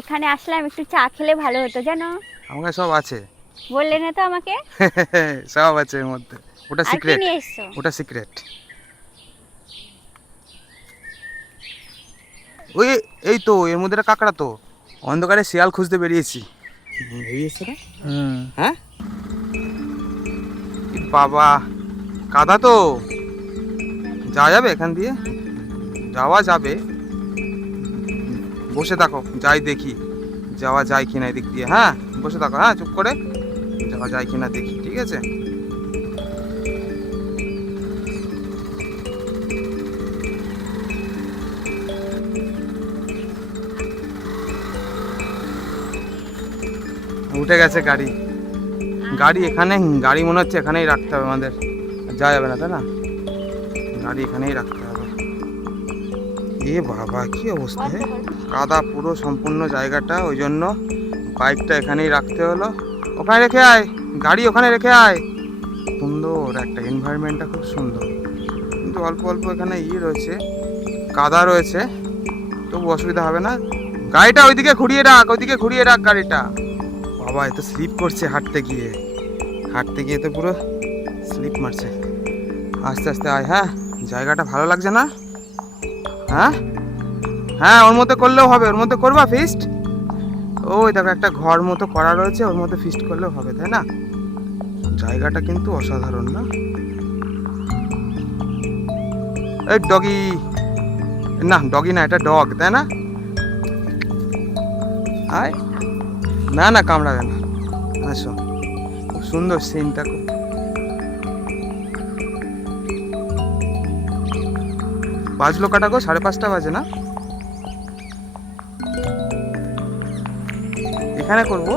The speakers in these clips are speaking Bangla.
এখানে আসলাম, একটু চা খেলে ভালো হতো জানো। আমাকে সব আছে। বললে না তো আমাকে। সব আছে এর মধ্যে। ওটা আর কি সিক্রেট। নিয়ে এসছো? ওটা সিক্রেট। ওই, এই তো এর মধ্যে একটা কাঁকড়া তো। অন্ধকারে শিয়াল খুঁজতে বেরিয়েছি। বেরিয়েছে না? হ্যাঁ। এ বাবা, কাদা তো। যাওয়া যাবে এখান দিয়ে? যাওয়া যাবে। বসে থাকো, যাই দেখি যাওয়া যায় কিনা এদিক দিয়ে। হ্যাঁ, বসে থাকো। হ্যাঁ, চুপ করে যাওয়া যায় কিনা দেখি, ঠিক আছে? উঠে গেছে গাড়ি। গাড়ি এখানে, গাড়ি মনে হচ্ছে এখানেই রাখতে হবে আমাদের। যাওয়া যাবে না, তাই না? গাড়ি এখানেই রাখতে হবে। এ বাবা, কি অবস্থা! কাদা পুরো সম্পূর্ণ জায়গাটা, ওই জন্য বাইকটা এখানেই রাখতে হলো। ওখানে রেখে আয়, গাড়ি ওখানে রেখে আয়। সুন্দর একটা এনভায়রনমেন্টটা, খুব সুন্দর। কিন্তু অল্প অল্প এখানে রয়েছে, কাদা রয়েছে, তবু অসুবিধা হবে না। গাড়িটা ওইদিকে ঘুরিয়ে রাখ, ওইদিকে ঘুরিয়ে রাখ গাড়িটা। বাবা, এ তো স্লিপ করছে হাঁটতে গিয়ে। হাঁটতে গিয়ে তো পুরো স্লিপ মারছে। আস্তে আস্তে আয়। হ্যাঁ, জায়গাটা ভালো লাগছে না? হ্যাঁ হ্যাঁ, ওর মধ্যে করলেও হবে। ওর মধ্যে করবা ফিস্ট? ওই দেখো, একটা ঘর মতো করা রয়েছে, ওর মধ্যে ফিস্ট করলেও হবে, তাই না? জায়গাটা কিন্তু অসাধারণ না? এই ডগি, না ডগি না, এটা ডগ, তাই না? আয়। না না, কামড়াবে না। আসো, খুব সুন্দর সিনটা। খুব বাজলো কাটা গো, 5:30 বাজে না? এখানে করব।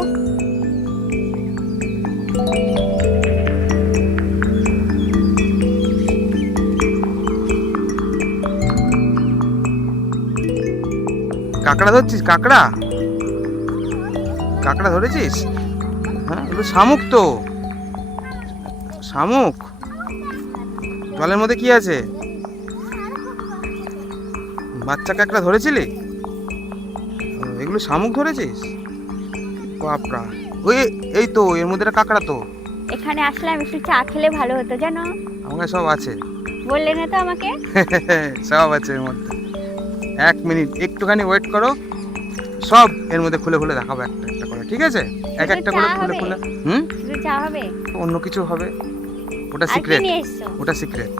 কাঁকড়া ধরছিস? কাঁকড়া, কাঁকড়া ধরেছিস? হ্যাঁ, এগুলো শামুক তো। শামুক। জলের মধ্যে কি আছে? বাচ্চা কাঁকড়া ধরেছিলি? এগুলো শামুক ধরেছিস? বাপরা। ওই, এই তো এর মধ্যে একটা কাঁকড়া তো। এখানে আসলাম, একটু চা খেলে ভালো হতো জানো। আমাকে সব আছে। বললে না তো আমাকে। সব আছে এর মধ্যে। 1 মিনিট একটুখানি ওয়েট করো, সব এর মধ্যে খুলে খুলে দেখাবো একটা একটা করে, ঠিক আছে? এক শুধু একটা চা করে খুলে হবে? খুলে। হুম। শুধু চা হবে? অন্য কিছু হবে। ওটা আর কি সিক্রেট। নিয়ে এসছো? ওটা সিক্রেট।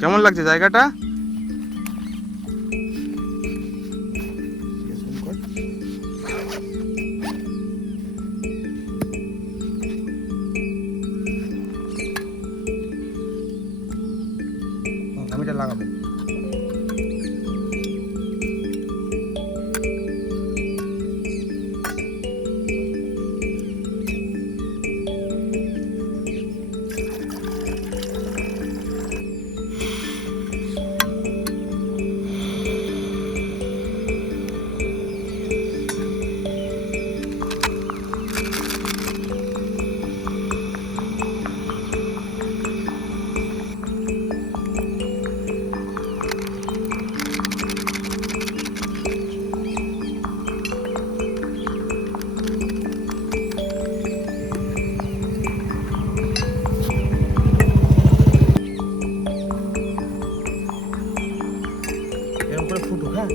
কেমন লাগছে জায়গাটা? আমি এটা লাগাবো। এরকম করে ফুটুক। হ্যাঁ,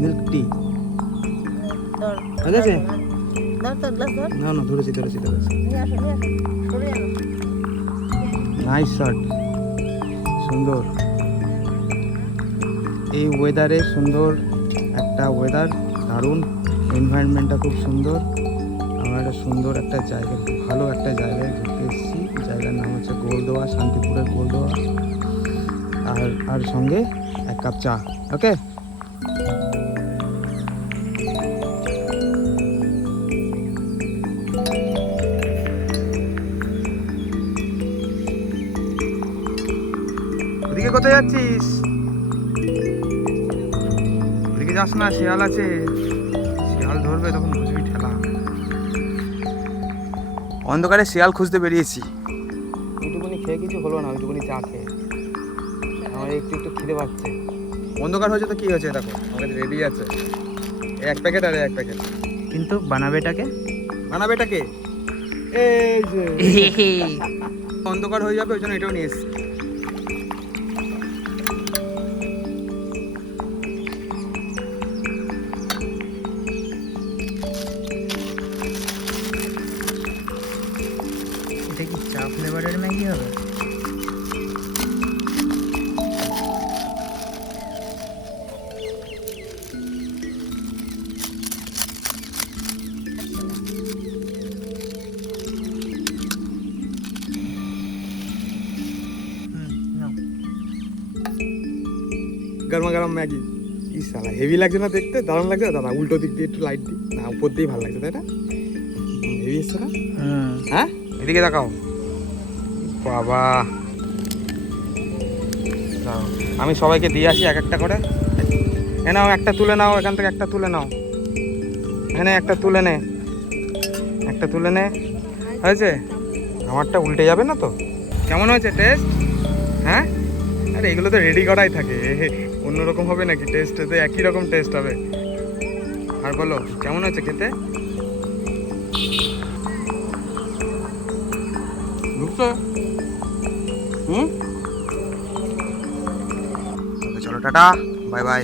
মিল্ক টি ঠিক আছে। না না, ধরেছি ধরেছি ধরেছি। Nice shot. সুন্দর এই ওয়েদারে, সুন্দর একটা ওয়েদার, দারুণ এনভায়রনমেন্টটা, খুব সুন্দর। আমরা একটা সুন্দর একটা জায়গা, ভালো একটা জায়গায় ঘুরতে এসেছি। জায়গার নাম হচ্ছে গোলদোয়া, শান্তিপুরের গোলদোয়া। আর আর সঙ্গে 1 কাপ চা। ওকে। ওদিকে কোথায় যাচ্ছিস? ওদিকে যাস না, শিয়াল আছে। শিয়াল ধরবে তখন বুঝবি ঠেলা। অন্ধকারে শিয়াল খুঁজতে বেরিয়েছি। ওইটুকুনি খেয়ে কিছু হলো না, ওইটুকুনি চা খেয়ে আমার একটু একটু খিদে পাচ্ছে। অন্ধকার হয়েছে তো কি হয়েছে, দেখো আমাদের রেডি আছে। এক প্যাকেট আর এক প্যাকেট। কিন্তু বানাবেটাকে বানাবেটাকে এই যে অন্ধকার হয়ে যাবে, ওই জন্য এটাও নিয়ে এসছি। এটা কি চা ফ্লেভারের ম্যাগি হবে? নাও। গরমা গরম ম্যাগি। ই সালা হেভি লাগছে না দেখতে? দারুণ লাগছে দাদা। উল্টো দিক দিয়ে একটু লাইট দিই না, উপর দিয়েই ভালো লাগছে, তাই না? হেভি এসছে না? হ্যাঁ, এদিকে দেখাও। বাবা, দাঁড়াও, আমি সবাইকে দিয়ে আসি এক একটা করে। এ নাও, একটা তুলে নাও, এখান থেকে একটা তুলে নাও। এখানে একটা তুলে নে, একটা তুলে নে। হয়েছে? আমারটা উল্টে যাবে না তো? কেমন হয়েছে টেস্ট? হ্যাঁ, আরে এগুলো তো রেডি করাই থাকে, অন্যরকম হবে নাকি? টেস্ট তো একই রকম টেস্ট হবে। আর বলো কেমন হয়েছে খেতে? বুঝছো? চলো টাটা, বাই বাই।